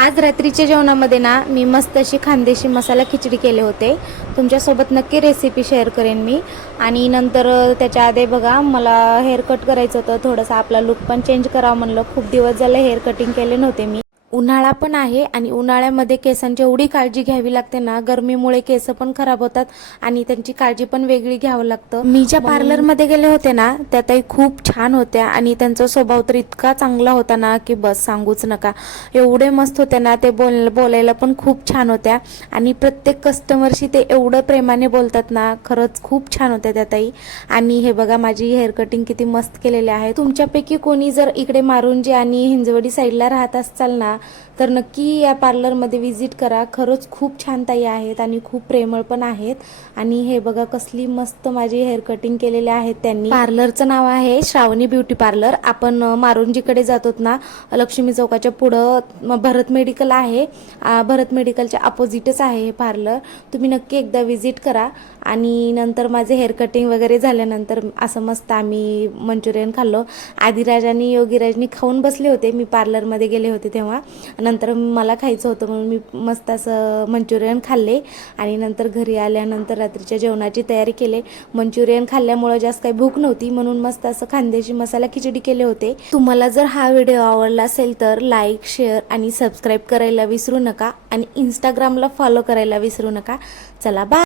आज रात्रीच्या जेवणामध्ये ना मी मस्त अशी खानदेशी मसाला खिचडी केले होते। तुमच्यासोबत नक्की रेसिपी शेअर करेन मी। आणि नंतर त्याच्या आधी बघा मला हेअर कट करायचं होतं, थोडंसं आपला लुक पण चेंज करावं म्हणलं। खूप दिवस झाले हेअर कटिंग केले नव्हते मी। उन्हाळा पण आहे आणि उन्हाळ्यामध्ये केसांची एवढी काळजी घ्यावी लागते ना, गरमीमुळे केस पण खराब होतात आणि त्यांची काळजी पण वेगळी घ्यावं लागतं। मी ज्या पार्लरमध्ये गेले होते ना त्या ताई खूप छान होत्या आणि त्यांचा स्वभाव तर इतका चांगला होता ना की बस सांगूच नका। एवढे मस्त होते ना ते, बोलायला पण खूप छान होत्या आणि प्रत्येक कस्टमरशी ते एवढं प्रेमाने बोलतात ना, खरंच खूप छान होत्या त्या ताई। आणि हे बघा माझी हेअर कटिंग किती मस्त केलेली आहे। तुमच्यापैकी कोणी जर इकडे मारुंजी आणि हिंजवडी साईडला राहत असाल ना तर नक्की या पार्लरमध्ये विजिट करा। खरंच खूप छान ताई आहेत आणि खूप प्रेमळ पण आहेत। आणि हे बघा कसली मस्त माझी हेअर कटिंग केलेली आहेत त्यांनी। पार्लरचं नाव आहे श्रावणी ब्युटी पार्लर। आपण मारुंजीकडे जातोत ना, लक्ष्मी चौकाच्या पुढं भरत मेडिकल आहे, भरत मेडिकलच्या अपोजिटच आहे हे पार्लर। तुम्ही नक्की एकदा विजिट करा। आणि नंतर माझे हेअर कटिंग वगैरे झाल्यानंतर असं मस्त आम्ही मंचुरियन खाल्लो। आदिराज आणि योगीराजनी खाऊन बसले होते, मी पार्लरमध्ये गेले होते तेव्हा। नंतर मला खायचं होतं म्हणून मी मस्त असं मंचुरियन खाल्ले आणि नंतर घरी आल्यानंतर रात्रीच्या जेवणाची तयारी केली। मंचुरियन खाल्ल्यामुळे जास्त काही भूक नव्हती म्हणून मस्त असं खानदेशी मसाला खिचडी केले होते। तुम्हाला जर हा व्हिडिओ आवडला असेल तर लाईक, शेअर आणि सबस्क्राईब करायला विसरू नका आणि इंस्टाग्रामला फॉलो करायला विसरू नका। चला बाय।